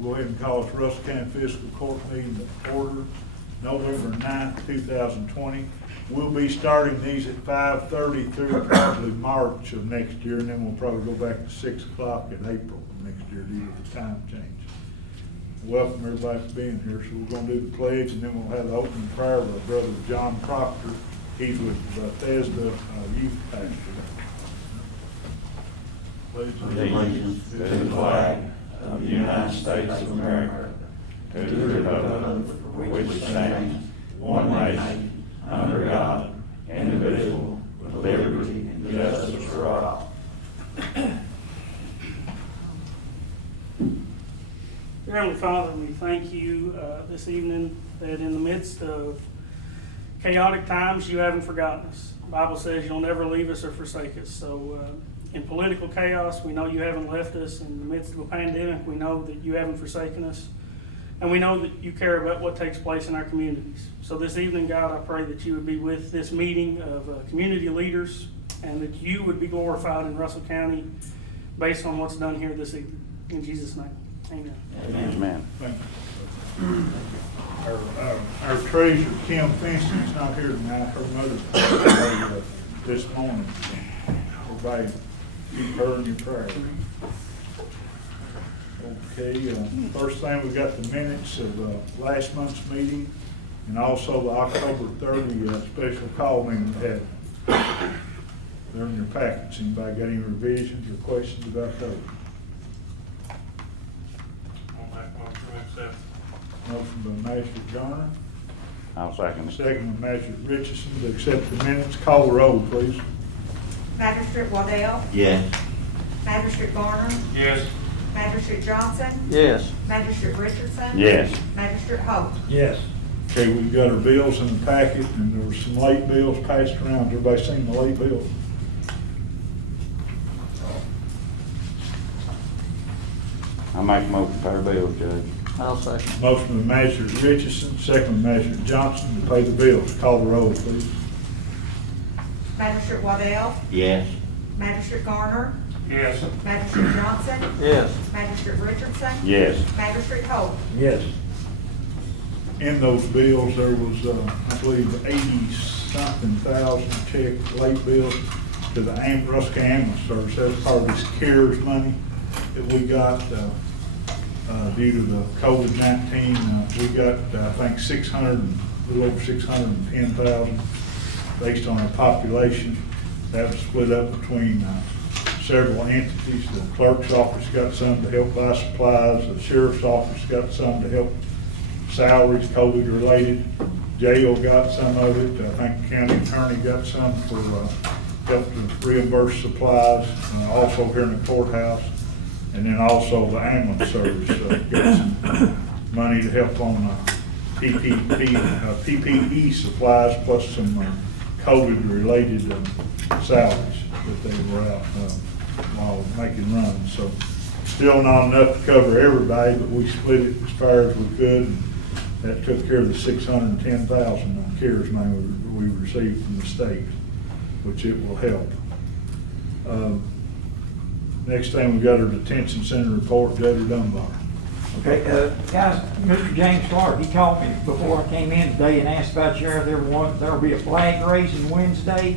We'll go ahead and call this Russell County Fiscal Court meeting to order, November 9th, 2020. We'll be starting these at 5:30 through probably March of next year, and then we'll probably go back to 6 o'clock in April of next year due to the time change. Welcome everybody for being here. So we're going to do the pledge, and then we'll have the opening prayer with our brother John Proctor. He's with Bethesda Youth Pastor. Allegiance to the flag of the United States of America, to the republic for which it stands, one nation, under God, indivisible, with liberty and justice for all. Dear Heavenly Father, we thank you this evening that in the midst of chaotic times, you haven't forgotten us. The Bible says you'll never leave us or forsake us. So in political chaos, we know you haven't left us. In the midst of a pandemic, we know that you haven't forsaken us. And we know that you care about what takes place in our communities. So this evening, God, I pray that you would be with this meeting of community leaders and that you would be glorified in Russell County based on what's done here this evening. In Jesus' name, amen. Amen. Thank you. Our treasurer, Kim Finston, is not here tonight. Her mother passed away this morning. Everybody keep her in your prayers. Okay, first thing, we got the minutes of last month's meeting and also the October 30 special call meeting we had. They're in your packets. Anybody got any revisions or questions about those? Motion by Magistrate Garner. I'll second it. Second by Magistrate Richardson to accept the minutes. Call the roll, please. Magistrate Waddell. Yes. Magistrate Garner. Yes. Magistrate Johnson. Yes. Magistrate Richardson. Yes. Magistrate Holt. Yes. Okay, we've got our bills in the packet, and there were some late bills passed around. Everybody seen the late bills? I make a motion to pay the bills, Judge. I'll second. Motion by Magistrate Richardson, second by Magistrate Johnson to pay the bills. Call the roll, please. Magistrate Waddell. Yes. Magistrate Garner. Yes. Magistrate Johnson. Yes. Magistrate Richardson. Yes. Magistrate Holt. Yes. In those bills, there was, I believe, 80-something thousand check late bills to the Russell County Ambulance Service. That's part of this CARES money that we got due to the COVID-19. We got, I think, a little over 610,000 based on our population. That was split up between several entities. The clerk's office got some to help buy supplies. The sheriff's office got some to help salaries, COVID related. Jail got some of it. I think the county attorney got some for help to reimburse supplies. Also here in the courthouse. And then also the ambulance service got some money to help on PPE supplies plus some COVID-related salaries that they were out while making runs. So still not enough to cover everybody, but we split it as far as we could. And that took care of the 610,000 CARES money we received from the state, which it will help. Next thing, we got our detention center report, Judge Dunbar. Okay, guys, Mr. James Clark, he called me before I came in today and asked about your, there'll be a flag raising Wednesday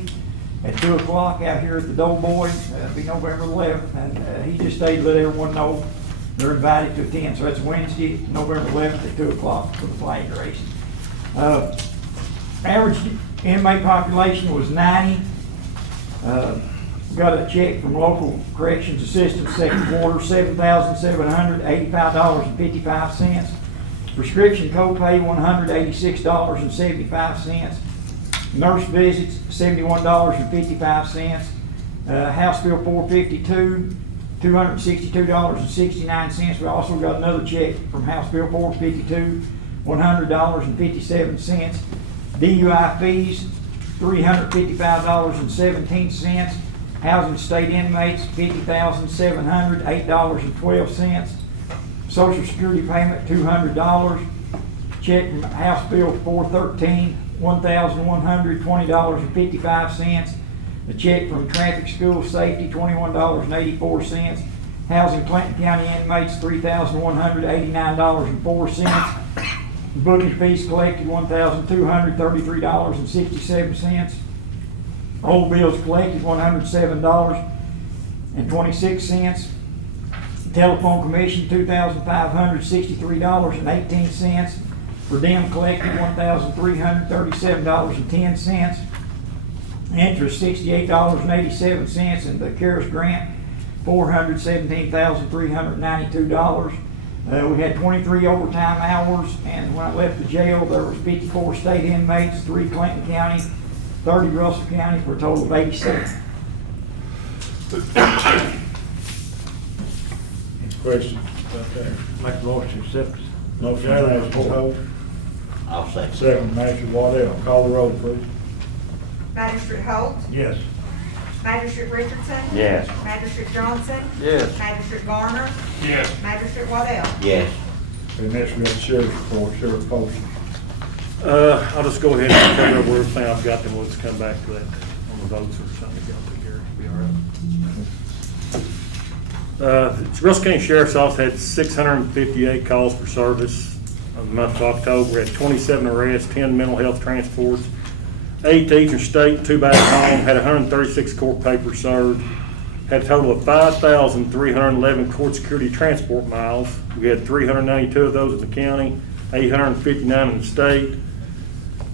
at 2 o'clock out here at the Doughboy. It'll be November 11th, and he just stayed to let everyone know they're invited to attend. So that's Wednesday, November 11th at 2 o'clock for the flag raising. Average inmate population was 90. Got a check from local corrections assistance second quarter, $7,785.55. Prescription copay, $186.75. Nurse visits, $71.55. House Bill 452, $262.69. We also got another check from House Bill 452, $100.57. DUI fees, $355.17. Housing state inmates, $50,708.12. Social Security payment, $200. Check from House Bill 413, $1,120.55. A check from Traffic School Safety, $21.84. Housing Clinton County inmates, $3,189.04. Booking fees collected, $1,233.67. Old bills collected, $107.26. Telephone commission, $2,563.18. Per diem collected, $1,337.10. Interest, $68.87, and the CARES grant, $417,392. We had 23 overtime hours, and when I left the jail, there was 54 state inmates, 3 Clinton County, 30 Russell County, for a total of 87. Any questions about that? Make a motion to accept. Motion by Magistrate Holt, I'll second. second by Magistrate Waddell. Call the roll, please. Magistrate Holt, Yes. Magistrate Richardson. Yes. Magistrate Johnson. Yes. Magistrate Garner. Yes. Magistrate Waddell. Yes. Okay, next we got the sheriff's report, Sheriff Poston. I'll just go ahead and cover over everything I've got, then we'll just come back to that on the votes or something. Y'all take care, it'll be all right. Russell County Sheriff's Office had 658 calls for service of the month of October. We had 27 arrests, 10 mental health transports, 8 to each state, 2 back home, had 136 court papers served, had a total of 5,311 court security transport miles. We had 392 of those in the county, 859 in the state.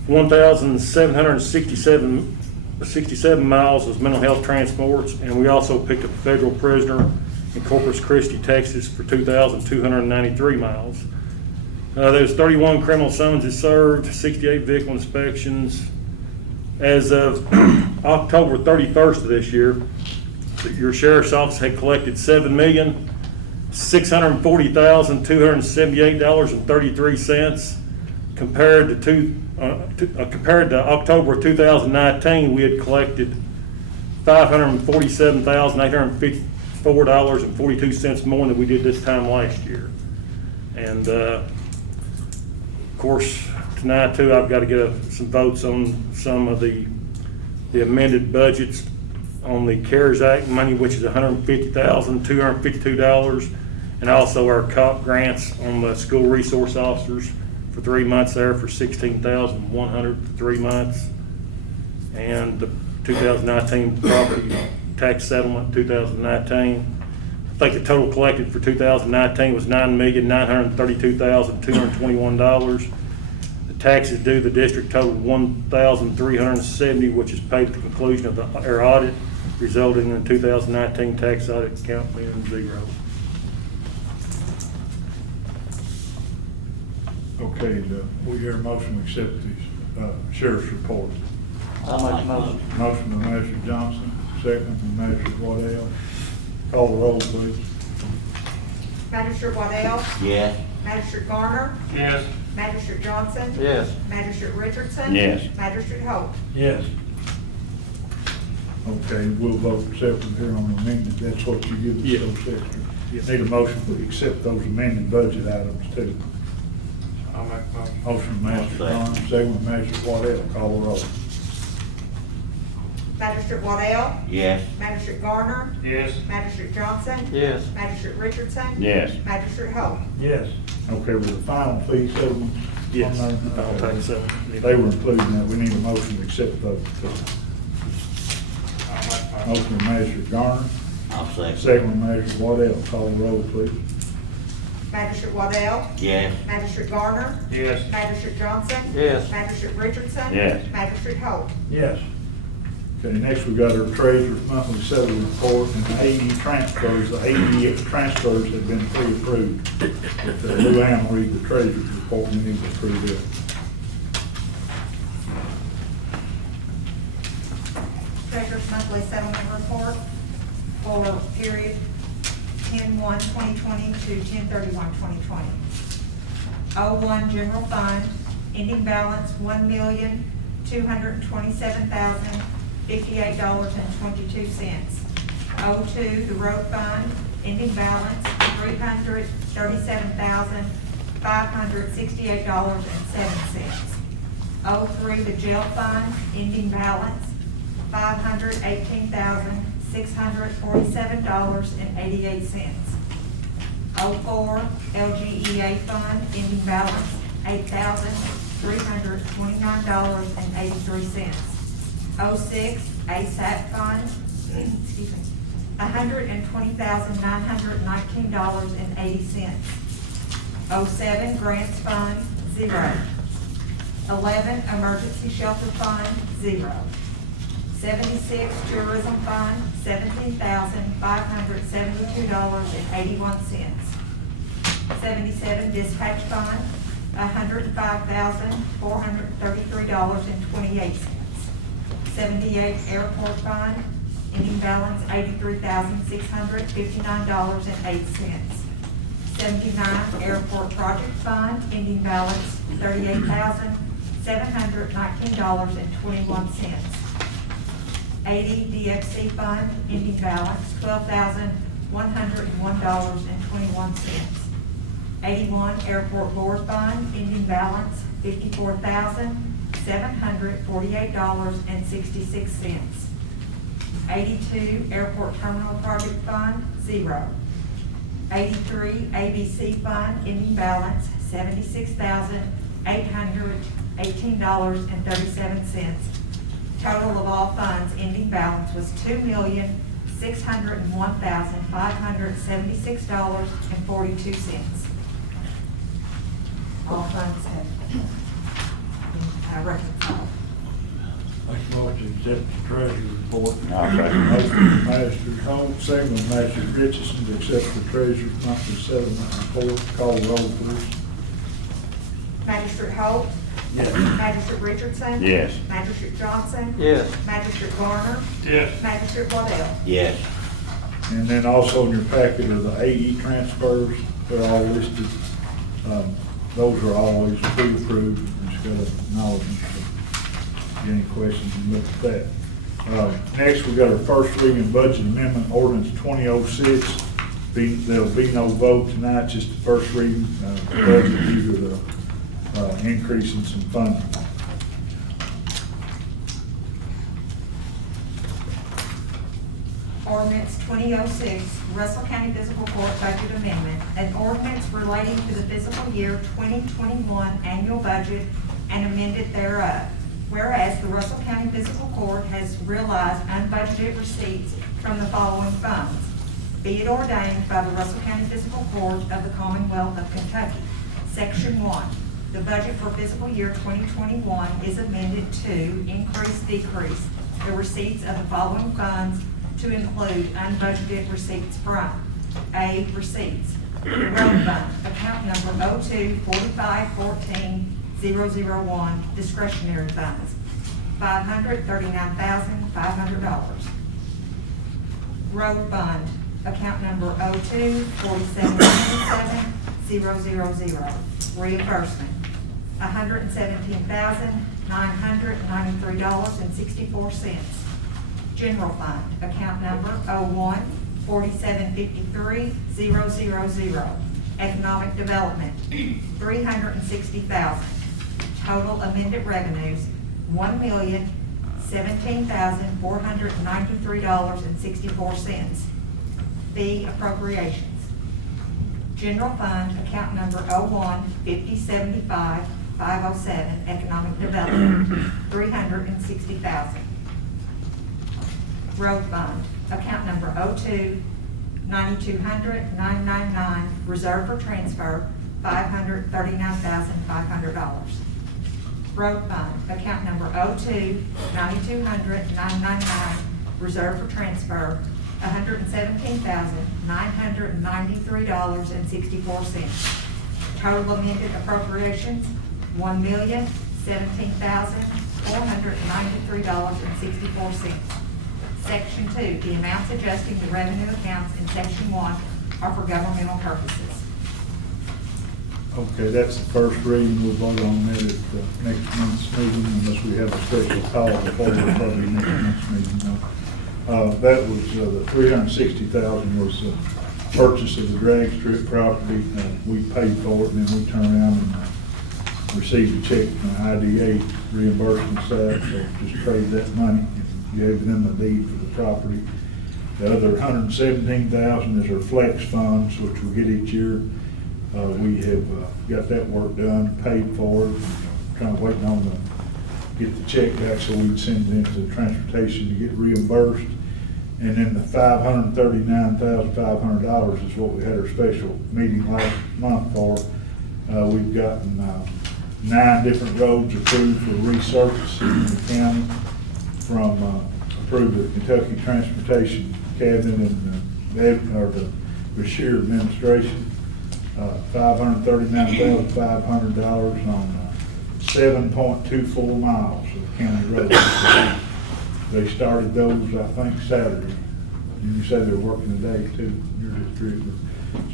1,767 miles was mental health transports, and we also picked up a federal prisoner in Corpus Christi, Texas for 2,293 miles. There's 31 criminal summonses served, 68 vehicle inspections. As of October 31st of this year, your sheriff's office had collected $7,640,278.33 compared to October 2019. We had collected $547,854.42 more than we did this time last year. And of course, tonight too, I've got to get some votes on some of the amended budgets on the CARES Act money, which is $150,252, and also our COP grants on the school resource officers for 3 months there for $16,100 for 3 months, and the 2019 property tax settlement 2019. I think the total collected for 2019 was $9,932,221. Taxes due the district totaled $1,370, which is paid at the conclusion of our audit, resulting in the 2019 tax audit count being 0. Okay, we hear a motion to accept the sheriff's report. I'll make a motion. Motion by Magistrate Johnson, second by Magistrate Waddell. Call the roll, please. Magistrate Waddell. Yes. Magistrate Garner. Yes. Magistrate Johnson. Yes. Magistrate Richardson. Yes. Magistrate Holt. Yes. Okay, we'll vote separately here on the amended. That's what you give us, Yeah. those extra. Yeah. Need a motion to accept those amended budget items too. I'll make a motion. Motion by Magistrate I'll Garner, second by Magistrate Waddell. Call the roll. Magistrate Waddell. Yes. Magistrate Garner. Yes. Magistrate Johnson. Yes. Magistrate Richardson. Yes. Magistrate Holt. Yes. Okay, with the final fee settlement. Yes. on there, I'll take so. They were included in that. We need a motion to accept those too. Motion by Magistrate Garner, I'll second. second by Magistrate Waddell. Call the roll, please. Magistrate Waddell. Yes. Magistrate Garner. Yes. Magistrate Johnson. Yes. Magistrate Richardson. Yes. Magistrate Holt. Yes. Okay, next we got our treasurer's monthly settlement report and the AE transfers. The AE transfers have been pre-approved. If Luann will read the treasurer's report, we need to approve it. Treasurer's monthly settlement report for period 10/1/2020 to 10/31/2020. 01 general fund, ending balance $1,227,058.22. 02 the road fund, ending balance $337,568.07. 03 the jail fund, ending balance $518,700. $647.88. 04, LGEA fund, ending balance $8,329.83. 06, ASAP fund, excuse me, $120,919.80. 07, grants fund, 0. 11, emergency shelter fund, 0. 76, tourism fund, $17,572.81. 77, dispatch fund, $105,433.28. 78, airport fund, ending balance $83,659.08. 79, airport project fund, ending balance $38,719.21. 80, DFC fund, ending balance $12,101.21. 81, airport board fund, ending balance $54,748.66. 82, airport terminal project fund, 0. 83, ABC fund, ending balance $76,818.37. Total of all funds ending balance was $2,601,576.42. All funds have been reconciled. Make a motion to accept the treasurer's report. I'll second. Motion by Magistrate Holt, second by Magistrate Richardson to accept the treasurer's monthly settlement report. Call the roll, please. Magistrate Holt? Yes. Magistrate Richardson? Yes. Magistrate Johnson? Yes. Magistrate Garner? Yes. Magistrate Waddell? Yes. And then also in your packet are the AE transfers. They're all listed. Those are always pre-approved. Just got to acknowledge them. So if you have any questions, you look at that. Next, we got our first reading budget amendment ordinance 2006. There'll be no vote tonight, just the first reading budget due to the increase in some funding. Ordinance 2006, Russell County Fiscal Court Budget Amendment, an ordinance relating to the fiscal year 2021 annual budget and amended thereof. Whereas the Russell County Fiscal Court has realized unbudgeted receipts from the following funds. Be it ordained by the Russell County Fiscal Court of the Commonwealth of Kentucky. Section 1. The budget for fiscal year 2021 is amended to decrease the receipts of the following funds to include unbudgeted receipts from: A, receipts, road fund, account number 02-4514-001, discretionary funds, $539,500. Road fund, account number 02-4797-000, reimbursement, $117,993.64. General fund, account number 01-4753-000, economic development, $360,000. Total amended revenues, $1,017,493.64. B, appropriations. General fund, account number 01-5075-507, economic development, $360,000. Road fund, account number 02-9200-999, reserve for transfer, $539,500. Road fund, account number 02-9200-999, reserve for transfer, $117,993.64. Total amended appropriations, $1,017,493.64. Section 2, the amounts adjusting the revenue accounts in Section 1 are for governmental purposes. Okay, that's the first reading. We'll vote on that at next month's meeting unless we have a special call before the probably next month's meeting. That was, the $360,000 was the purchase of the drag strip property. We paid for it and then we turned around and received a check from the IDA reimbursement side, so just traded that money and gave them a deed for the property. The other $117,000 is our flex funds, which we get each year. We have got that work done, paid for it, kind of waiting on to get the check back so we can send it into transportation to get reimbursed. And then the $539,500 is what we had our special meeting last month for. We've gotten 9 different roads approved for resurfacing in the county from approved the Kentucky Transportation Cabinet and the Bashir administration. $539,500 on 7.24 miles of county roads. They started those, I think, Saturday. And you said they're working today too, in your district.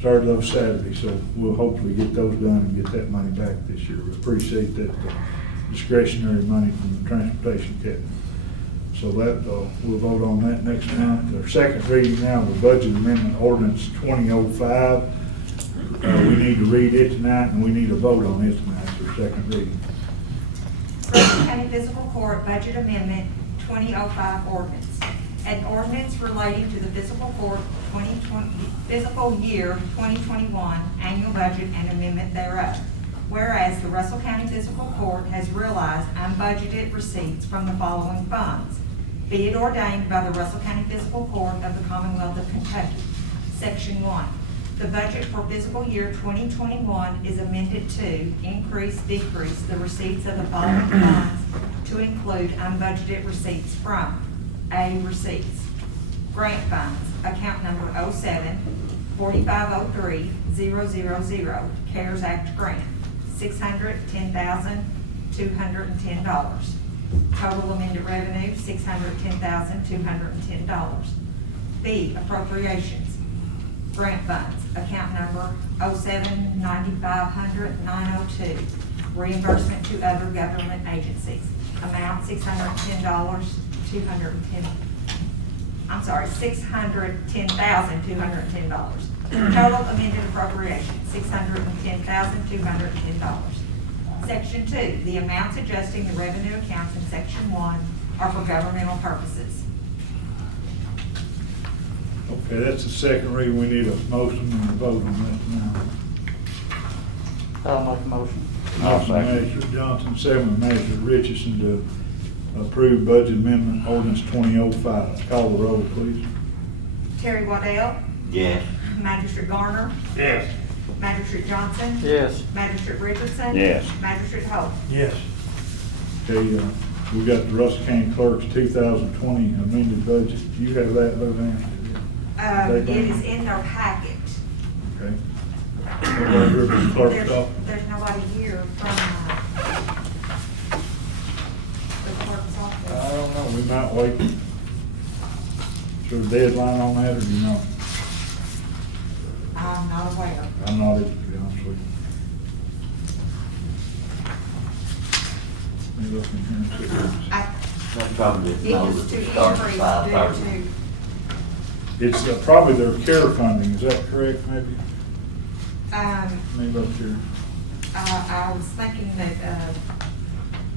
Started those Saturday, so we'll hopefully get those done and get that money back this year. We appreciate that discretionary money from the transportation cabinet. So that, we'll vote on that next month. Our second reading now, the budget amendment ordinance 2005. We need to read it tonight, and we need a vote on it tonight for second reading. Russell County Fiscal Court Budget Amendment 2005 ordinance. An ordinance relating to the fiscal court fiscal year 2021 annual budget and amendment thereof. Whereas the Russell County Fiscal Court has realized unbudgeted receipts from the following funds. Be it ordained by the Russell County Fiscal Court of the Commonwealth of Kentucky. Section 1. The budget for fiscal year 2021 is amended to increase, decrease the receipts of the following funds to include unbudgeted receipts from A. Receipts. Grant funds, account number 07-4503-000, CARES Act grant, $610,210. Total amended revenue, $610,210. B. Appropriations. Grant funds, account number 07-9500-902, reimbursement to other government agencies. Amount $610,210. Total amended appropriation, $610,210. Section 2, the amounts adjusting the revenue accounts in Section 1 are for governmental purposes. Okay, that's the second reading. We need a motion and a vote on that now. I'll make a motion. Motion by Magistrate Johnson, second by Magistrate Richardson to approve budget amendment ordinance 2005. Call the roll, please. Terry Waddell, Yes. Magistrate Garner, Yes. Magistrate Johnson, Yes. Magistrate Richardson. Yes. Magistrate Holt. Yes. Okay, we got the Russell County Clerk's 2020 amended budget. Do you have that, Lou? It is in their packet. Okay. Nobody here from the clerk's office? There's nobody here from the clerk's I office. don't know, we might wait. Is there a deadline on that, or do you know? I'm not aware. I'm not, to be honest with you. Let me look in here and see. That's probably It was to increase due to, It's probably their care funding, is that correct, maybe? Let me look here. I was thinking that,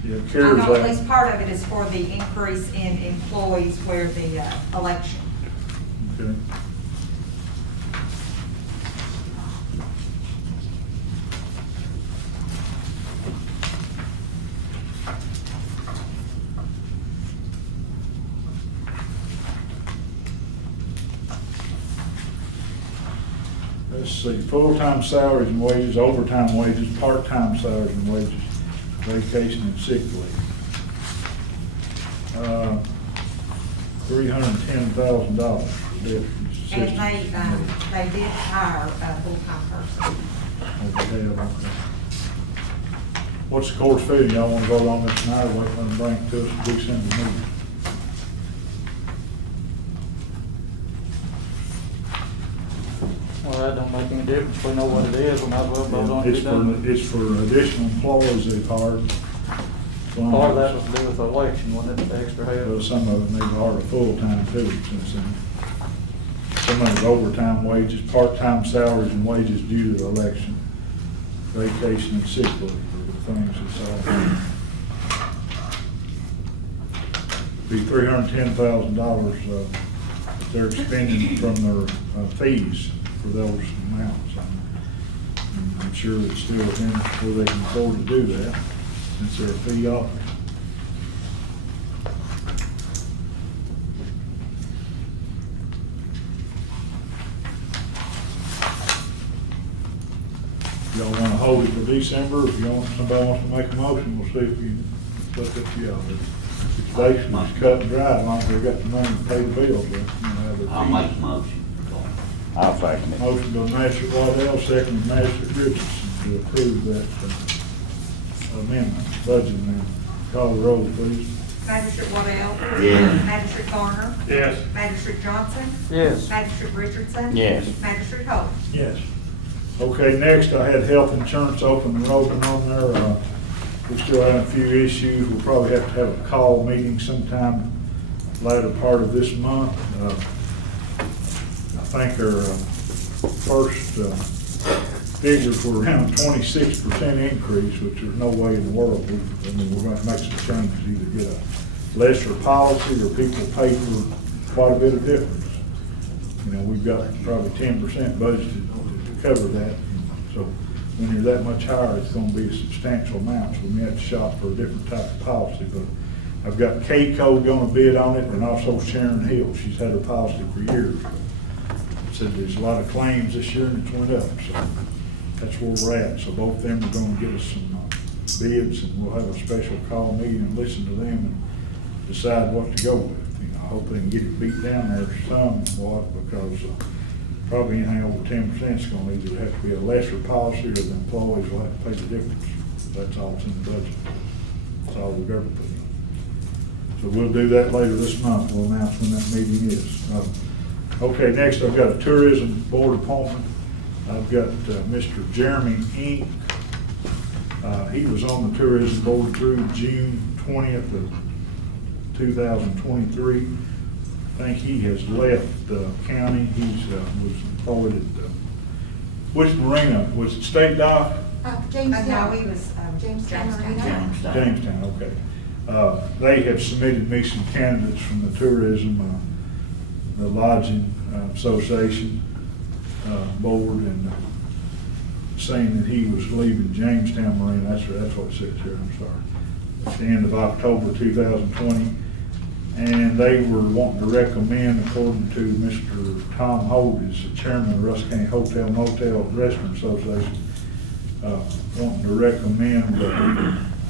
Yeah, I CARES know at least Act. part of it is for the increase in employees where the election. Okay. Let's see, full-time salaries and wages, overtime wages, part-time salaries and wages, vacation and sick leave. $310,000. And they did hire a full-time person. What's the court's feeling? Y'all want to vote on this tonight, or wait for them to bring it to us and do something to meeting? Well, that don't make any difference. We know what it is. We might as well vote on it. It's for additional employees they've hired. Part of that was to do with the election, wasn't it, the extra Well, help? some of them they've hired a full-time too, since then. Some of it's overtime wages, part-time salaries and wages due to the election, vacation and sick leave are the things that's all. Be $310,000, they're expending from their fees for those amounts. And I'm sure it's still within where they can afford to do that, since they're a fee officer. Y'all wanna hold it for December, if somebody wants to make a motion, we'll see if we can look at you all. It's basically just cut and dry, as long as they got the money to pay the bills, but, have their I'll fees. make a motion. I'll second it. Motion by Magistrate Waddell, second by Magistrate Richardson to approve that amendment, budget amendment. Call the roll, please. Magistrate Waddell? Yes. Magistrate Garner? Yes. Magistrate Johnson? Yes. Magistrate Richardson? Yes. Magistrate Holt? Yes. Okay, next, I had health insurance open enrollment on there. We're still having a few issues. We'll probably have to have a call meeting sometime later part of this month. I think our first figures were around 26% increase, which there's no way in the world. I mean, we're going to make some changes, either get a lesser policy or people pay for quite a bit of difference. You know, we've got probably 10% budgeted to cover that. So when you're that much higher, it's going to be a substantial amount. So we may have to shop for a different type of policy. But I've got K-Code going to bid on it, and also Sharon Hill. She's had her policy for years. Said there's a lot of claims this year and it's went up. So that's where we're at. So both of them are going to get us some bids, and we'll have a special call meeting and listen to them and decide what to go with. You know, I hope they can get it beat down there somewhat, because probably anything over 10% is going to either have to be a lesser policy, or the employees will have to pay the difference. That's all that's in the budget. That's all we've ever put in. So we'll do that later this month. We'll announce when that meeting is. Okay, next I've got a tourism board appointment. I've got Mr. Jeremy Inc. He was on the tourism board through June 20th of 2023. I think he has left the county. He's was employed at which marina? Was it State Dock? Jamestown. No, he was Jamestown Marina. Jamestown, okay. They have submitted me some candidates from the tourism, the lodging association board, and saying that he was leaving Jamestown Marina. That's what it says here, I'm sorry. At the end of October 2020. And they were wanting to recommend, according to Mr. Tom Holt, is the chairman of Russell County Hotel Motel Restaurant Association, wanting to recommend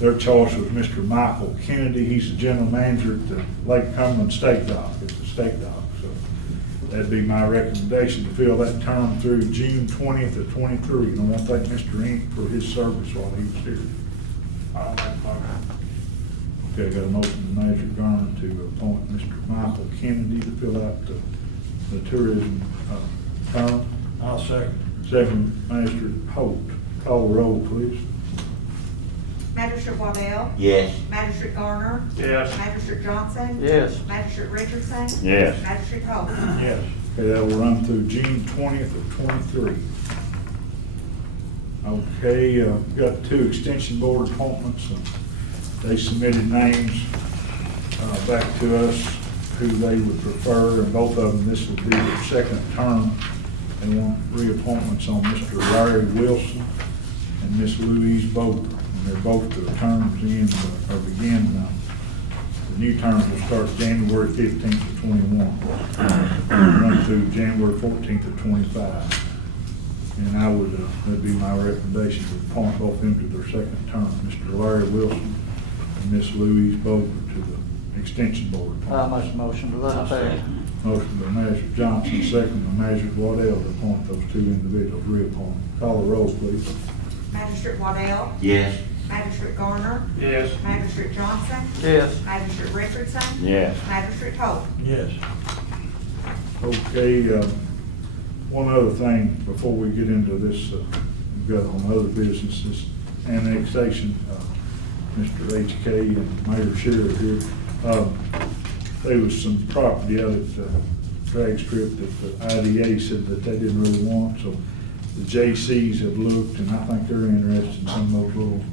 their choice was Mr. Michael Kennedy. He's the general manager at the Lake Cumberland Steak Dock. It's a steak dock. So that'd be my recommendation, to fill that term through June 20th of 23. And I want to thank Mr. Inc. for his service while he was here. I'll make a motion. Okay, got a motion from Magistrate Garner to appoint Mr. Michael Kennedy to fill out the tourism term. I'll second. Second, Magistrate Holt. Call the roll, please. Magistrate Waddell? Yes. Magistrate Garner? Yes. Magistrate Johnson? Yes. Magistrate Richardson? Yes. Magistrate Holt? Yes. Okay, that will run through June 20th of 23. Okay, got two extension board appointments. They submitted names back to us who they would prefer, and both of them, this would be their second term. They want reappointments on Mr. Larry Wilson and Miss Louise Bowler. And they're both their terms begin, the new terms will start January 15th of 21, run through January 14th of 25. And I would, that'd be my recommendation, to appoint both of them to their second term, Mr. Larry Wilson and Miss Louise Bowler to the extension board. I make a motion to that effect. Motion by Magistrate Johnson, second by Magistrate Waddell to appoint those two individuals, reappoint. Call the roll, please. Magistrate Waddell? Yes. Magistrate Garner? Yes. Magistrate Johnson? Yes. Magistrate Richardson? Yes. Magistrate Holt? Yes. Okay, one other thing before we get into this, we've got on other business, this annexation, Mr. H.K. and Mayor Sherrill here. There was some property out at Drag Strip that the IDA said that they didn't really want, so the JCs have looked, and I think they're interested in some of those little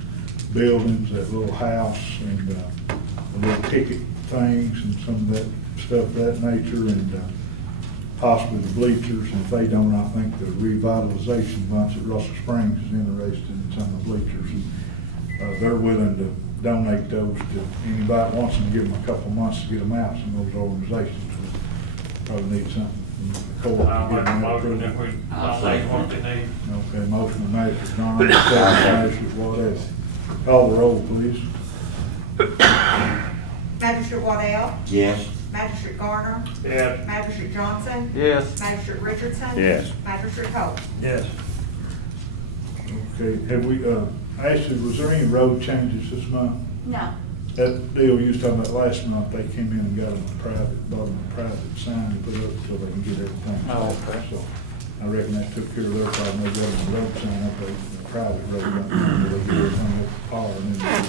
buildings, that little house, and the little ticket things, and some of that stuff of that nature, and possibly the bleachers, and if they don't, I think the revitalization bunch at Russell Springs is interested in some of the bleachers. And they're willing to donate those to anybody that wants them, to give them a couple months to get them out. Some of those organizations will probably need something from the court. I'll make a motion that we donate what they need. Okay, motion by Magistrate Garner, second by Magistrate Waddell. Call the roll, please. Magistrate Waddell? Yes. Magistrate Garner? Yes. Magistrate Johnson? Yes. Magistrate Richardson? Yes. Magistrate Holt? Yes. Okay, have we, Ashley, was there any road changes this month? No. That deal you was talking about last month, they came in and got them a private, bought them a private sign to put up so they can get everything. Oh, okay. So I reckon that took care of their problem. They got them a road sign up there, a private road, up there, they get everything up to par and then.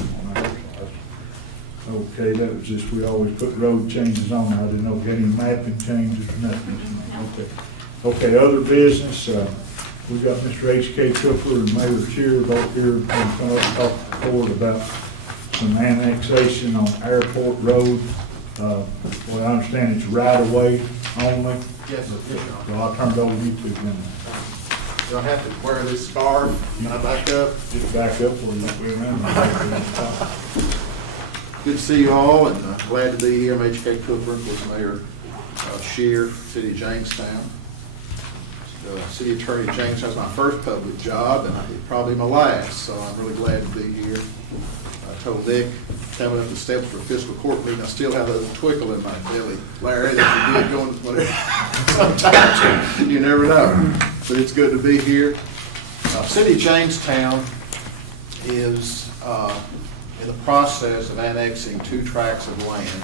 Okay, that was just, we always put road changes on. I didn't know if any mapping changes or nothing. Okay. Okay, other business, we got Mr. H.K. Cooper and Mayor Cheer both here to talk to the board about some annexation on Airport Road. Well, I understand it's right of way only. Yes, sir. So I'll turn it over to you two then. You'll have to wear this scarf. Can I back up? Just back up where you went around. Good to see you all, and glad to be here. I'm H.K. Cooper with Mayor Shear, City of Jamestown. City Attorney of Jamestown is my first public job, and probably my last, so I'm really glad to be here. I told Nick, coming up the steps for fiscal court meeting, I still have a little twinkle in my belly. Larry, that you did going, whatever. Sometimes you never know, but it's good to be here. City of Jamestown is in the process of annexing 2 tracts of land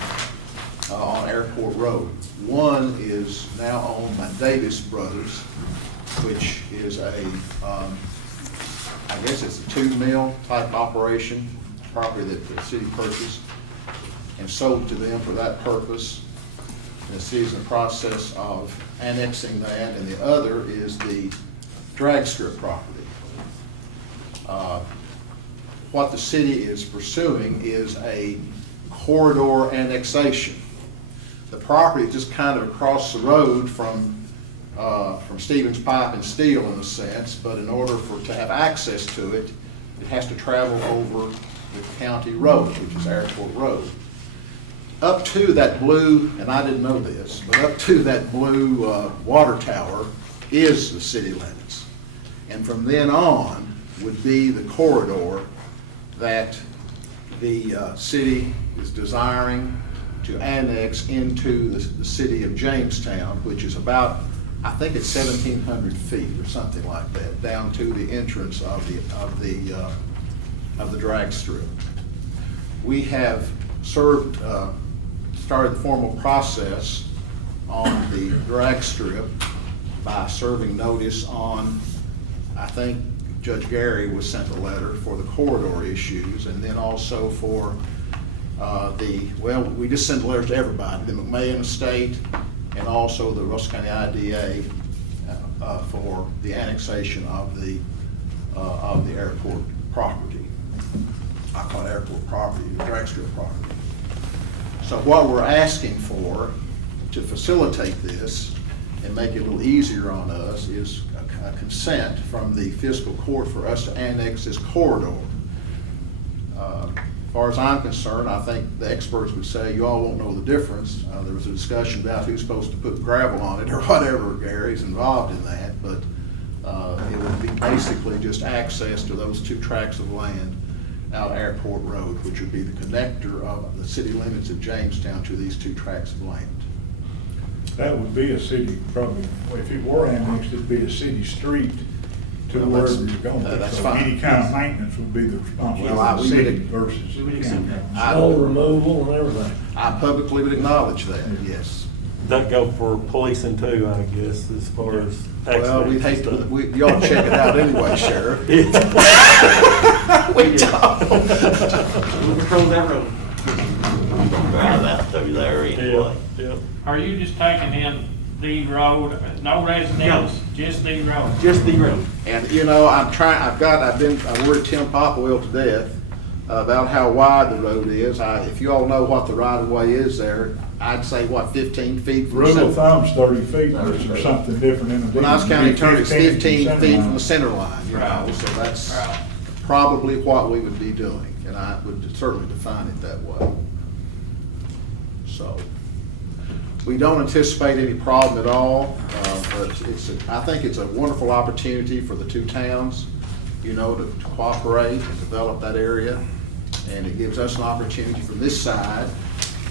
on Airport Road. One is now owned by Davis Brothers, which is I guess it's a 2 mill type operation, property that the city purchased and sold to them for that purpose. And the city is in the process of annexing that, and the other is the drag strip property. What the city is pursuing is a corridor annexation. The property is just kind of across the road from Stevens Pipe and Steel in a sense, but in order to have access to it, it has to travel over the county road, which is Airport Road. Up to that blue, and I didn't know this, but up to that blue water tower is the city limits. And from then on would be the corridor that the city is desiring to annex into the city of Jamestown, which is about, I think it's 1,700 feet or something like that, down to the entrance of the drag strip. We have started the formal process on the drag strip by serving notice on, I think Judge Gary was sent a letter for the corridor issues, and then also for we just sent letters to everybody, the McMahon Estate and also the Russell County IDA for the annexation of the airport property. I call it airport property, the drag strip property. So what we're asking for to facilitate this and make it a little easier on us is a consent from the fiscal court for us to annex this corridor. As far as I'm concerned, I think the experts would say you all won't know the difference. There was a discussion about who's supposed to put gravel on it or whatever. Gary's involved in that, but it would be basically just access to those 2 tracts of land out Airport Road, which would be the connector of the city limits of Jamestown to these 2 tracts of land. That would be a city, probably, if it were annexed, it'd be a city street to Well, wherever that's- you're going. that's So fine. any kind of maintenance would be the responsibility Well, of the we city would- versus county. Snow removal and everything. I publicly would acknowledge that, yes. That go for policing too, I guess, as far as. Well, we'd hate to, accidents y'all check it out anyway, Sheriff. and stuff. We don't. We'll control that road. Drive out through there Yeah, anyway. yeah. Are you just taking in the road, no residents, just the road? Just the road. And, you know, I worried Tim Popwell to death about how wide the road is. If you all know what the right of way is there, I'd say, what, 15 feet from the Rule of center? thumb's 30 feet, or something different in a deed. When I was county attorney, it's 15 center feet line. from the center line, you know, Right. so that's Right. probably what we would be doing, and I would certainly define it that way. So, we don't anticipate any problem at all, but I think it's a wonderful opportunity for the two towns, you know, to cooperate and develop that area. And it gives us an opportunity from this side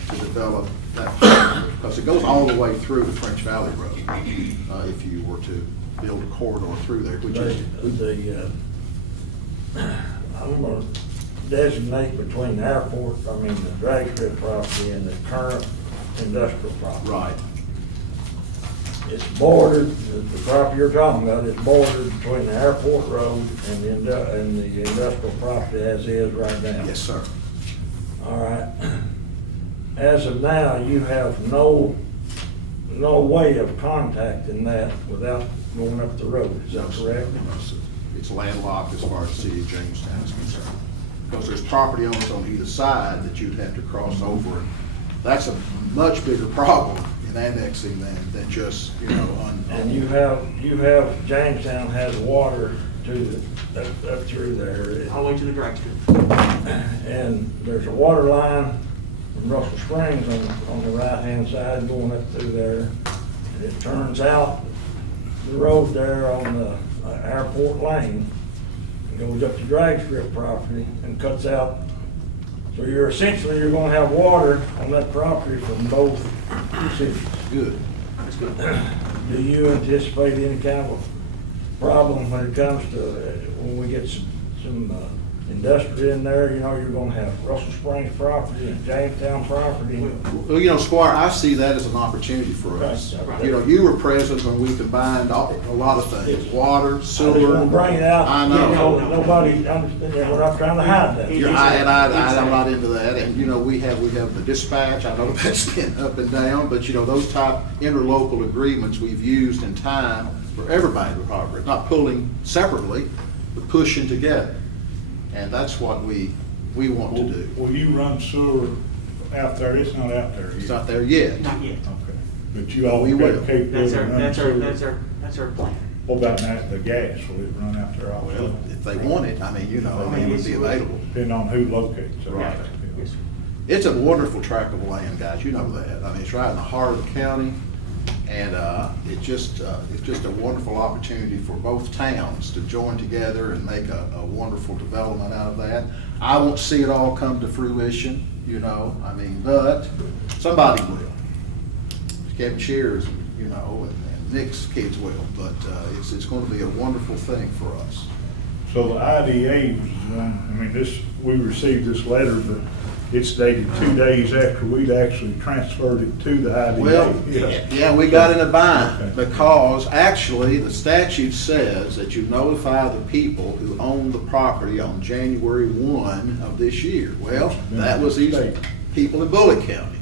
to develop that, because it goes all the way through the French Valley Road, if you were to build a corridor through there, which is, I'm gonna designate between the airport, the drag strip property and the current industrial property. right. It's bordered, the property you're talking about is bordered between the airport road and the industrial property as is right now. Yes, sir. All right. As of now, you have no way of contacting that without going up the road, is that correct? No, sir. It's landlocked as far as the city of Jamestown is concerned. Because there's property owners on either side that you'd have to cross over. That's a much bigger problem in annexing than just, you know, And you have, Jamestown has water up through there. All the way to the drag strip. And there's a water line from Russell Springs on the right-hand side going up through there. And it turns out the road there on the airport lane and goes up to drag strip property and cuts out. So you're gonna have water on that property from both cities. good. That's good. Do you anticipate any kind of problem when it comes to, when we get some industry in there? You know, you're gonna have Russell Springs property and Jamestown property. Well, you know, Squire, I see that as an opportunity for us. Right. You know, you were present when we combined a lot of things, water, I just sewer. wanna bring it out. I know. So that nobody understands, we're not trying to hide that. I'm not into that, and, you know, we have the dispatch, I know that's been up and down, but, you know, those type interlocal agreements we've used in time for everybody to cooperate, not pulling separately, but pushing together. And that's what we want to do. Will you run sewer out there? It's not out there It's yet. not there yet. Not yet. Okay, but you all We got will. capability of running sewer? That's our plan. What about the gas? Will it run out there also? Well, if they want it, I mean, you know, it would be available. Depending on who locates it. Right. Yes, sir. It's a wonderful tract of land, guys, you know that. I mean, it's right in the heart of the county, and it's just a wonderful opportunity for both towns to join together and make a wonderful development out of that. I won't see it all come to fruition, you know, I mean, but somebody will. Kevin Shears, you know, and Nick's kids will, but it's going to be a wonderful thing for us. So the IDA was, we received this letter, but it's dated 2 days after we'd actually transferred it to the IDA. Well, yeah, we got in a bind Okay. because actually the statute says that you notify the people who own the property on January 1 of this year. Well, that was these people in Bullitt County.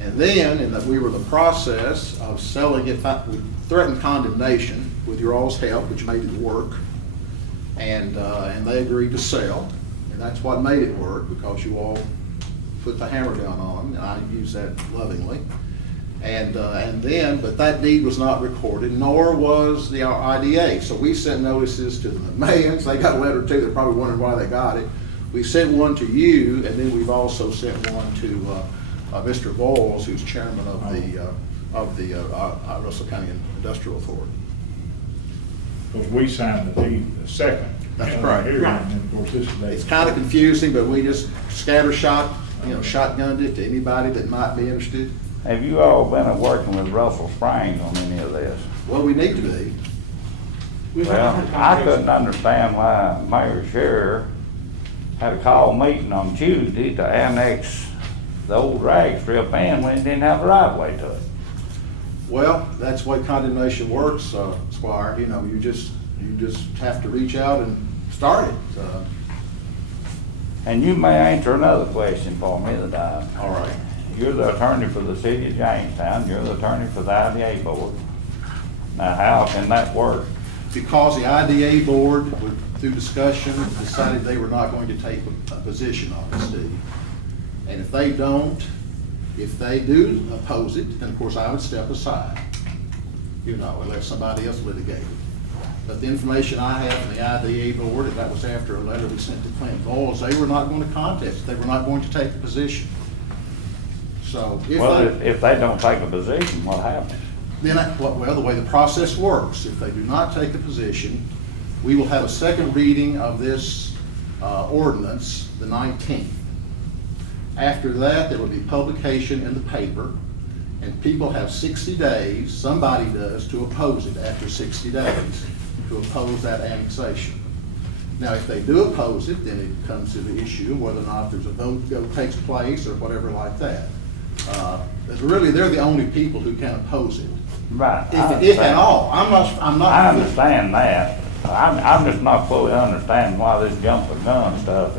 And then, and that we were in the process of selling it, we threatened condemnation with your all's help, which made it work. And they agreed to sell, and that's what made it work, because you all put the hammer down on them, and I use that lovingly. And then, but that deed was not recorded, nor was the IDA. So we sent notices to the Mayans. They got a letter too. They're probably wondering why they got it. We sent one to you, and then we've also sent one to Mr. Boyles, who's chairman of the Russell County Industrial Authority. Because we signed the deed, the second. That's right. Here, and then, of course, this is dated. It's kind of confusing, but we just shotgunned it to anybody that might be interested. Have you all been working with Russell Springs on any of this? Well, we need to be. Well, I couldn't understand why Mayor Scherer had a call meeting on Tuesday to annex the old drag strip and when it didn't have a right of way to it. Well, that's the way condemnation works, Squire. You know, you just have to reach out and start it. And you may answer another question for me that All right. you're the attorney for the city of Jamestown, you're the attorney for the IDA board. Now, how can that work? Because the IDA board, through discussion, decided they were not going to take a position on this deed. And if they don't, If they do oppose it, then of course I would step aside, and let somebody else litigate it. But the information I have from the IDA board, and that was after a letter we sent to Clint Bowles, they were not going to contest it. They were not going to take a position. So If they don't take a position, what happens? then, the way the process works, if they do not take a position, we will have a second reading of this ordinance the 19th. After that, there will be publication in the paper, and people have 60 days, somebody does, to oppose it after 60 days, to oppose that annexation. Now, if they do oppose it, then it comes to the issue of whether or not there's a vote that takes place or whatever like that. Really, they're the only people who can oppose it. Right. If at all. I'm not. I understand that. I'm just not fully understanding why this jump the gun stuff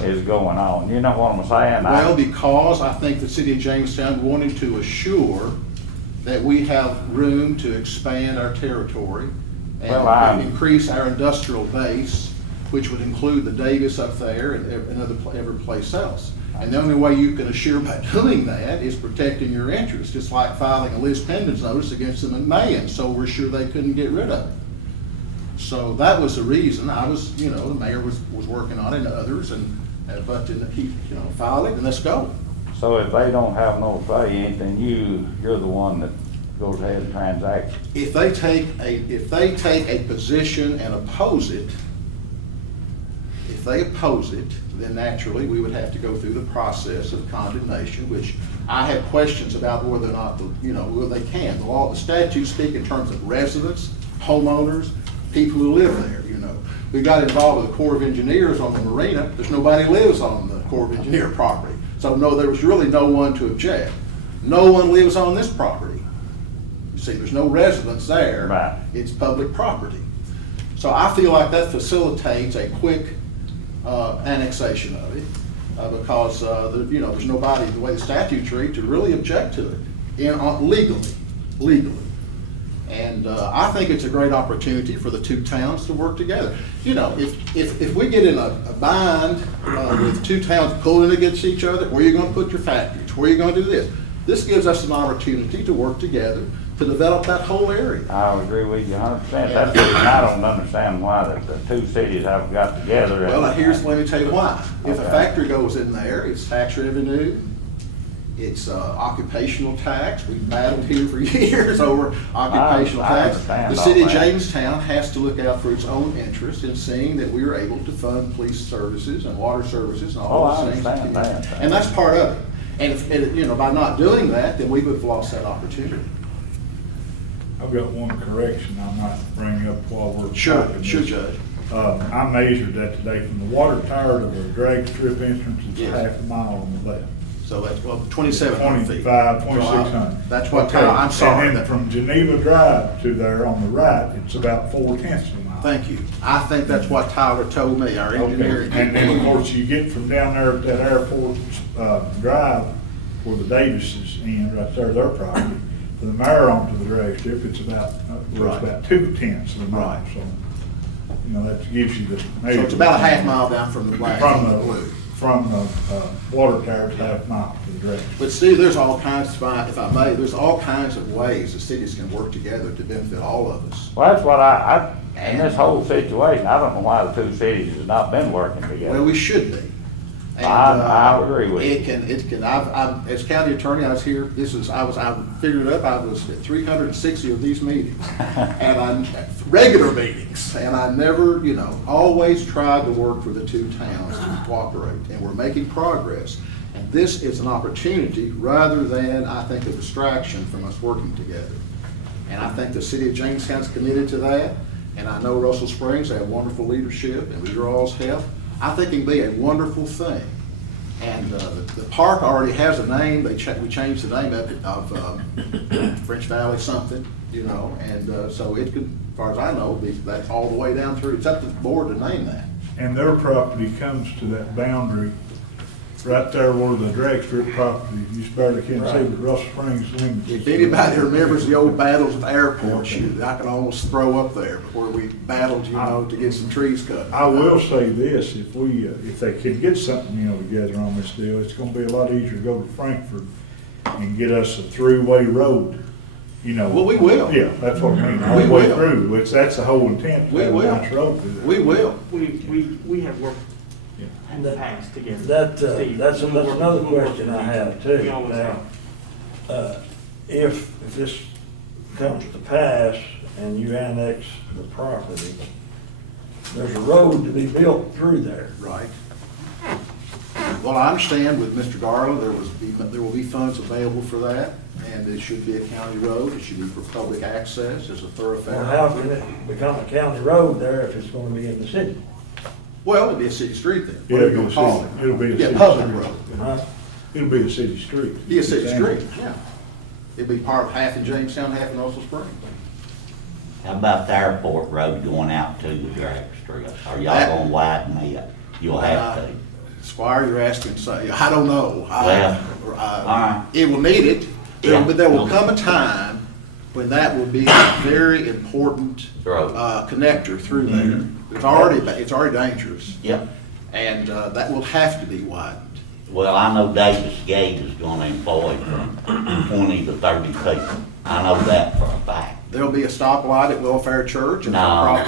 is going on. You know what I'm saying? Well, because I think the city of Jamestown wanted to assure that we have room to expand our territory and increase our industrial base, which would include the Davis up there and every place else. And the only way you can assure by doing that is protecting your interest. It's like filing a lis pendens notice against the McMahons, so we're sure they couldn't get rid of it. So that was the reason. I was, the mayor was working on it and others, but he, file it and let's go. So if they don't have no say in it, then you're the one that goes ahead and transacts. If they take a position and oppose it, then naturally we would have to go through the process of condemnation, which I have questions about whether or not whether they can. The statutes speak in terms of residents, homeowners, people who live there. We got involved with the Corps of Engineers on the marina. There's nobody lives on the Corps of Engineer property. So no, there was really no one to object. No one lives on this property. You see, there's no residents there. Right. It's public property. So I feel like that facilitates a quick annexation of it because there's nobody, the way the statutes read, to really object to it legally. And I think it's a great opportunity for the two towns to work together. If we get in a bind with two towns pulling against each other, where are you going to put your factories? Where are you going to do this? This gives us an opportunity to work together to develop that whole area. I agree with you 100%. That's the reason I don't understand why the two cities haven't got together. Well, let me tell you why. If a factory goes in there, it's tax revenue, it's occupational tax. We've battled here for years over occupational tax. The city of Jamestown has to look out for its own interest in seeing that we are able to fund police services and water services and all those things. And that's part of it. And if, by not doing that, then we would have lost that opportunity. I've got one correction I might bring up while we're talking. Sure, Judge. I measured that today from the water tower to the drag strip entrance. It's Yes. half a mile on the left. So that's 2,700 feet. 2,600. That's what Okay. I'm sorry. And then from Geneva Drive to there on the right, it's about 0.4 of a mile. Thank you. I think that's what Tyler told me, our engineering. Okay. And then, of course, you get from down there at that airport drive where the Davises end, right there, their property, to the mayor onto the drag strip, it's about, Right. about 0.2 of a mile. Right. So, that gives you the. So it's about a half mile down from the black From to the the, blue. from the water tower, it's half mile to the drag strip. But Steve, there's all kinds, if I may, there's all kinds of ways the cities can work together to benefit all of us. Well, that's what in this whole situation, I don't know why the two cities have not been working together. Well, we should be. And, I agree with you. It can, as county attorney, I was here, I figured it up, I was at 360 of these meetings. And regular meetings, and I never, always tried to work for the two towns to cooperate, and we're making progress. And this is an opportunity rather than, I think, a distraction from us working together. And I think the city of Jamestown's committed to that, and I know Russell Springs, they have wonderful leadership, and with your all's help, I think it can be a wonderful thing. And the park already has a name. We changed the name of it of French Valley something, and so it could, as far as I know, be that all the way down through. It's up to the board to name that. And their property comes to that boundary right there where the drag strip property, you just barely can't see, but Russell Springs limits. If anybody remembers the old battles at airports, I can almost throw up there where we battled, to get some trees cut. I will say this, if they can get something, together on this deal, it's gonna be a lot easier to go to Frankfurt and get us a throughway road, Well, we will. Yeah, that's what I mean, all We the way will. through, which that's the whole intent. to We have a will. nice road through there. We will. We have worked Yeah. in the past together. That, Steve, that's when we work- another when we work question I together. have too. We always Now, have. If this comes to pass and you annex the property, there's a road to be built through there. Right. Well, I understand with Mr. Garland, there will be funds available for that, and it should be a county road. It should be for public access as a thoroughfare. Well, how can it become a county road there if it's gonna be in the city? Well, it'll be a city street then. Yeah, What are you it'll gonna be call a city- it'll be a Yeah, city public street. road. Huh? It'll be a city street. Be a city It's street, annexed. yeah. It'll be part, half in Jamestown, half in Russell Springs. How about the airport road going out to the drag strip? Are y'all That- gonna widen that? You'll have to. Squire, you're asking, say, I don't know. Well, all right. It will need it, Yeah. but there will come a time when that will be a very important Road. Connector through there. Mhm. It's already dangerous, Yep. and that will have to be widened. Well, I know Davis Gate is gonna employ from 20 to 30 people. I know that for a fact. There'll be a stoplight at Welfare Church and No.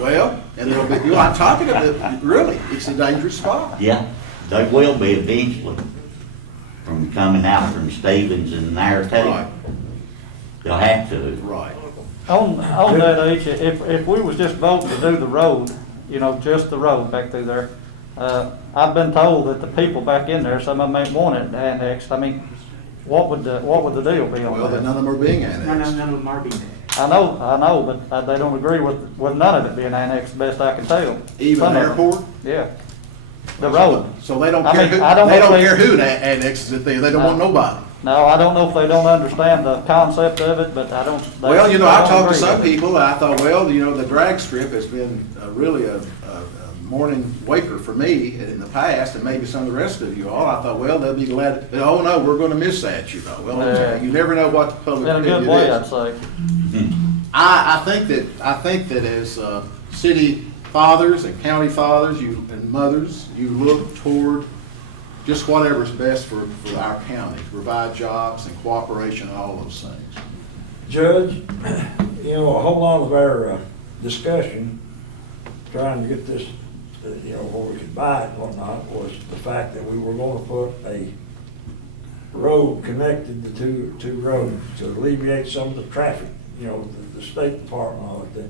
well, and there'll be, I'm talking about, really, it's a dangerous spot. Yeah, they will be eventually, from coming out from Stevens and there too. Right, They'll have to. right. On that, H, if we was just voting to do the road, just the road back through there, I've been told that the people back in there, some of them ain't want it annexed. I mean, what would the deal be on Well, then that? none of them are being None annexed. of them are being there. I know, but they don't agree with none of it being annexed, best I can tell. Even Some the of them. airport? Yeah. The road. So they don't I care mean, who, I don't they know don't if care they- who annexes it, they don't want nobody. No, I don't know if they don't understand the concept of it, but I don't. Well, they I don't talked to agree some with it. people, and I thought, well, the drag strip has been really a morning waker for me in the past, and maybe some of the rest of you all. I thought, well, they'll be glad, oh, no, we're gonna miss that, Well, Yeah. you never know what the public In a opinion good way, I'd is. say. I think that as city fathers and county fathers, and mothers, you look toward just whatever's best for our county, to provide jobs and cooperation and all those things. Judge, a whole lot of our discussion, trying to get this, where we could buy it and whatnot, was the fact that we were gonna put a road connected the two roads to alleviate some of the traffic, the State Department, all of that.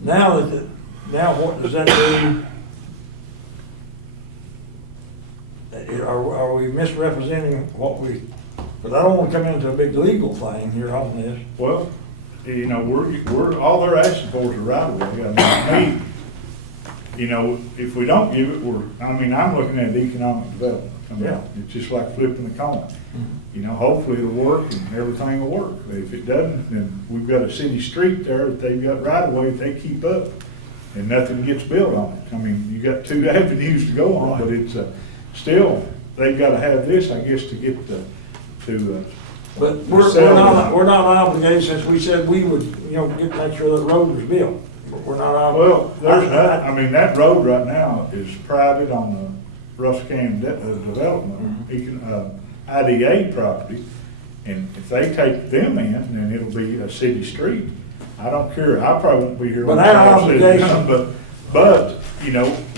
Now what does that do? Are we misrepresenting what we, because I don't want to come into a big legal thing here on this. Well, we're, all they're asking for is a right of way. I mean, if we don't give it, I'm looking at economic development. Yeah. It's just like flipping the coin. Hopefully it'll work and everything will work. If it doesn't, then we've got a city street there that they've got right of way if they keep up and nothing gets built on it. You got two avenues to go on, but it's, still, they've gotta have this, I guess, to get But we're not obligated, since we said we would, make sure that road was built. We're not obligated. Well, that road right now is private on the Russell County development, IDA property. And if they take them in, then it'll be a city street. I don't care, I probably won't be here. But when our it's all said and obligation- done, But,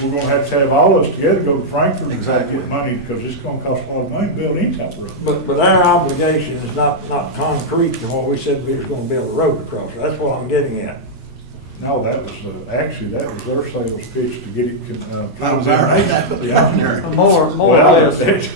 we're gonna have to have all of us together go to Frankfurt and try to Exactly. get money, because it's gonna cost a lot of money to build any type of road. But our obligation is not concrete to what we said we was gonna build a road across. That's what I'm getting at. No, that was, actually, that was their sales pitch to get it. That was our, ain't that the governor? More or Well, less,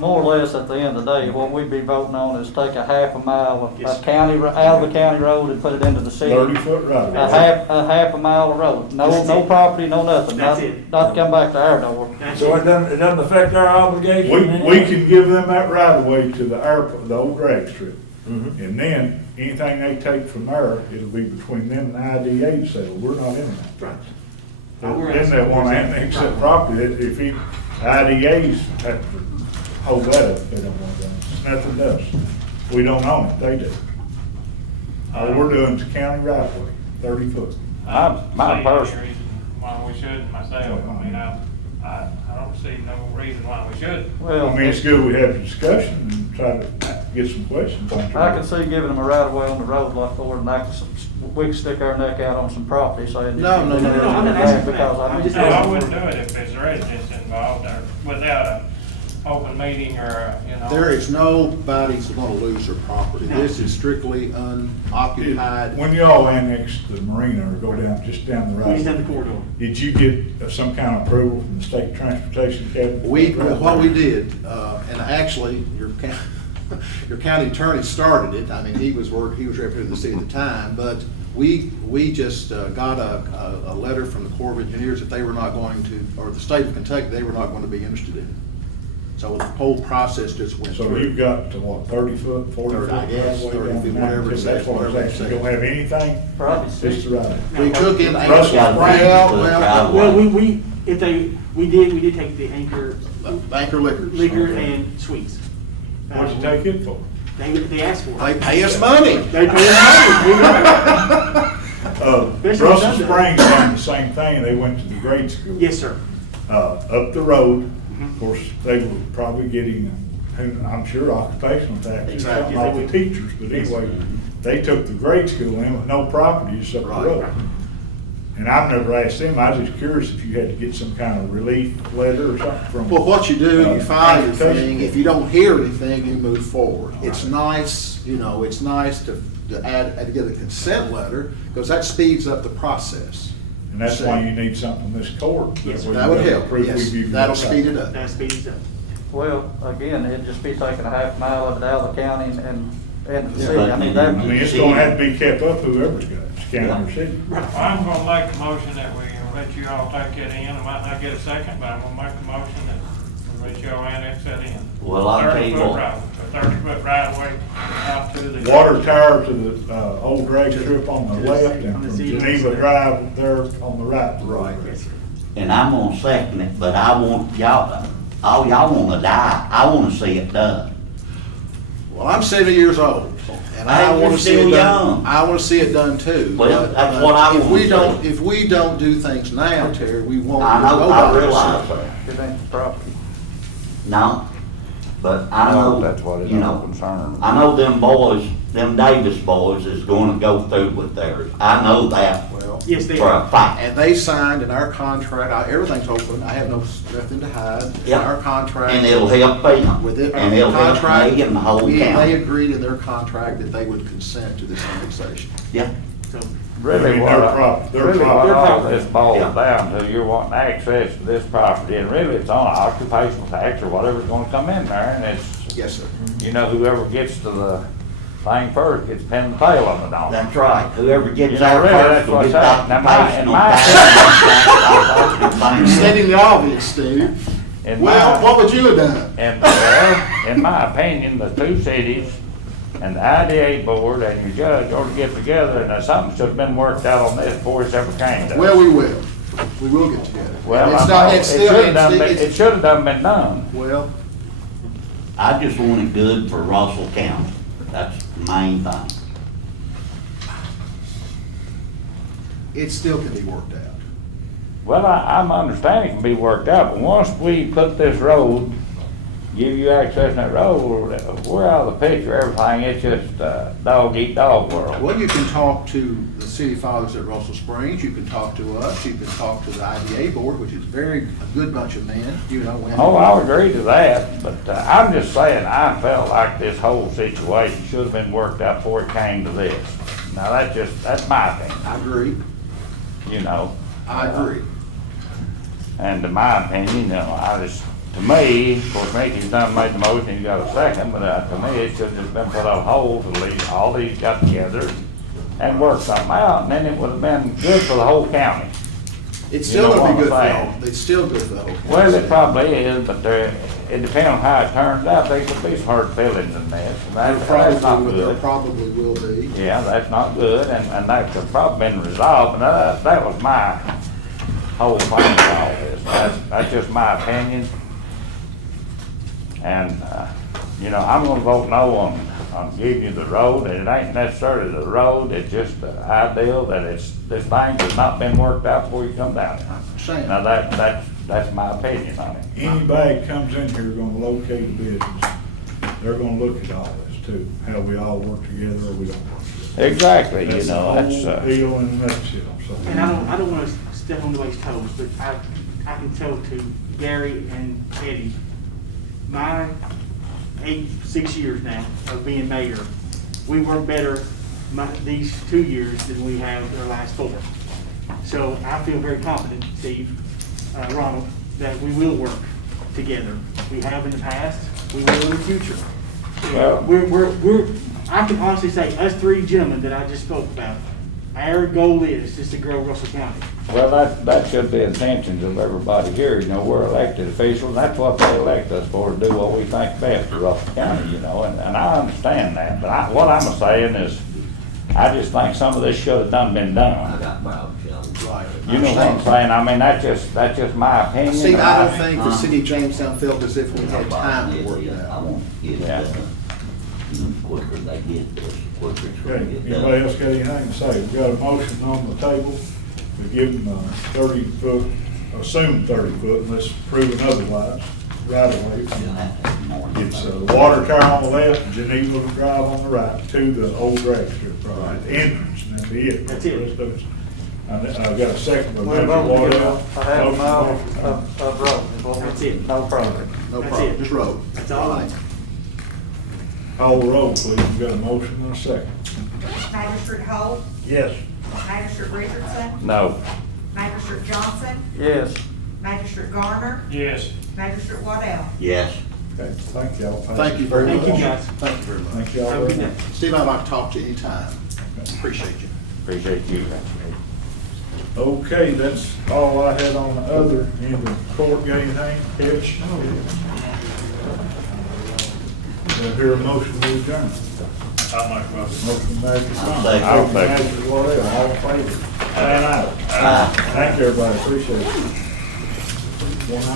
more or less at the end of the day, what we'd be voting on is take a half a mile of Yes. county, out of the county road and put it into the city. 30-foot right. A half a mile of road, That's no it. property, no nothing, That's not, it. not to come back to our door. That's So it. it doesn't affect our obligation? in any We way? can give them that right of way to the airport, the old drag strip. Mhm. And then, anything they take from there, it'll be between them and IDA, so we're not in that. Right. All we're Then they asking want to for is- annex that property, if IDA's have to hold that up if they don't want to. It's nothing to us. We don't own it, they do. All we're doing is county right of way, 30 foot. My person. Reason why we shouldn't myself, I mean, I don't see no reason why we should. Well, I mean, it's good we have a discussion and try to get some questions answered. I can see giving them a right of way on the road lot for, and we can stick our neck out on some property, saying. No, I'm not asking for Because that. I I'm mean. just No, I wouldn't do it if there's residents involved or without a open meeting or, you know. There is nobody's gonna lose their property. This is strictly unoccupied. When y'all annexed the marina or go down, just down the We just right, have the corridor. did you get some kind of approval from the state transportation cabinet? What we did, and actually, your county attorney started it, I mean, he was representing the city at the time, but we just got a letter from the Corps of Engineers that they were not going to, or the state of Kentucky, they were not going to be interested in it. So the whole process just went So through. you've got to what, 30 foot, 40 foot? I guess, driveway 30 down feet, the whatever it mountain? says, That's what whatever it it's says. actually, don't have anything? Probably Just six. the right. We took in. Russell Well, We did take the Anchor Banker Liquors. liquor Okay. and sweets. What'd you take it for? They asked for it. They pay us money. They pay us money. We know Especially Russell when it does Springs done the same thing, they went to the grade school. it. Yes, sir. Up the road, of course, they were probably getting, I'm sure, occupational taxes, Exactly. all the teachers, but anyway, they took the grade school in with no property, just up the Right. road. And I've never asked them, I was just curious if you had to get some kind of relief letter or something from. Well, what you do, you file your transportation. thing, if you don't hear anything, you move forward. It's nice, it's nice to add together a consent letter, because that speeds up the process. And that's why you need something in this court. Yes, way That you would have help, proof yes, we've even that'll looked at speed it up. That speeds up. Well, again, it'd just be taking a half mile of it out of the county and the Yeah, city. I mean, that. I mean, it's gonna have to be kept up, whoever's got it, it's county or city. Well, I'm gonna make a motion that we let you all take it in. I might not get a second, but I'm gonna make a motion that we let you all annex that in. Well, I'll tell you 30-foot what. right, a 30-foot right of way out to the. Water tower to the, old drag strip on the left and On the from east. Geneva Drive there on the right. Right. Yes, sir. And I'm gonna second it, but I want y'all, all y'all wanna die, I wanna see it done. Well, I'm 70 years old, and I Hey, you're want to see it still done. young. I want to see it done too. Well, But, that's what I if wanna we see. don't, if we don't do things now, Terry, we won't. I know, I nobody will realize see it. that. It ain't the property. No, but I know, That's what is you our know, concern. I know them boys, them Davis boys is gonna go through with theirs. I know that Well, Yes, they for a are. fact. and they signed in our contract, everything's open, I have nothing to hide. In Yep. our contract. And it'll help them, With it, and it'll help contract, me and the whole they county. agreed in their contract that they would consent to this annexation. Yeah, So, I Really, mean, what, their prop- their really prop- what their all property. this boils Yeah. down to, you're wanting access to this property, and really it's on occupational tax or whatever's gonna come in there, and it's, Yes, sir. you know, whoever gets to the thing first gets pin the tail on it, on it. that's right. Whoever You gets know, out really, first that's will what's get the happening. Now, occupational my tax. You're stating the obvious, Steve. In Well, my- what would you have done? And, well, in my opinion, the two cities and the IDA board and your judge ought to get together, and something should have been worked out on this before it's ever came to. Well, we will. We will get together. Well, It's I not, know, it's still, it should have done been done. well, I just want it good for Russell County. That's the main thing. it still can be worked out. Well, I'm understanding it can be worked out, but once we put this road, give you access to that road, we're out of the picture, everything, it's just dog eat dog world. Well, you can talk to the city fathers at Russell Springs, you can talk to us, you can talk to the IDA board, which is a good bunch of men, when. Oh, I would agree to that, but I'm just saying, I felt like this whole situation should have been worked out before it came to this. Now, that's my opinion, I agree, you know. I agree. And in my opinion, to me, of course, Mickey's done made the motion, he got a second, but to me, it should have just been put on hold till all these got together and worked something out, and then it would have been good for the whole county. It's You still know gonna be what good for I'm the saying? whole, it's still good for the whole. Well, it probably is, but it depends on how it turns out, there could be some hard feelings in this, and that's not There good. probably will be. Yeah, that's not good, and that could probably been resolved, and that was my whole thing with all this. That's just my opinion. And, you know, I'm gonna vote no on giving you the road, and it ain't necessarily the road, it's just the ideal that this thing has not been worked out before you come down here. Same. Now, that's my opinion on it. Anybody comes in here gonna locate a business, they're gonna look at all this too, how we all work together or we don't work together. Exactly, you That's the know, that's, whole deal in a nutshell, so. And I don't wanna step on nobody's toes, but I can tell to Gary and Eddie, my 6 years now of being mayor, we work better these 2 years than we have the last 4. So I feel very confident, Steve, Ronald, that we will work together. We have in the past, we will in the future. Well- I can honestly say, us 3 gentlemen that I just spoke about, our goal is just to grow Russell County. well, that should be the intentions of everybody here, you know, we're elected officials, that's what they elect us for, to do what we think best for Russell County, you know, and I understand that, but what I'm saying is, I just think some of this should have been done. Right. You know what I'm saying? I mean, that's just my opinion. Steve, I don't think the city of Jamestown felt as if we had time to work it out. Yeah. Quicker they get this, quicker it's Okay, gonna get done. anybody else got anything to say? We got a motion on the table to give them 30-foot, assumed 30-foot, unless proven otherwise, right away. It's water tower on the left, Geneva Drive on the right, to the old drag strip, right, the entrance, and that'll be it. That's it. The rest of it's- I've got a second by We're Mr. voting to give Waddell. a half Motion mile made. of road. is what we- That's it. No problem. No That's problem, it. just road. That's all I need. Call the roll, please. We've got a motion and a second. Magistrate Holt, Yes. Magistrate Richardson, No. Magistrate Johnson, Yes. Magistrate Garner, Yes. Magistrate Waddell. Yes. Okay, thank y'all. Thank you very much. Thank you, guys. Thank you very much. Thank y'all Have a very good much. day. Steve, I'd like to talk to you anytime. Appreciate you. Appreciate you. Okay, that's all I had on the other end of the court. Got anything, Hitch? Do I hear a motion to adjourn? I'll make a motion. Motion made by Ronald. I'll second. Magistrate Waddell, all in favor? Aye. Thank you, everybody, appreciate it. 1 hour.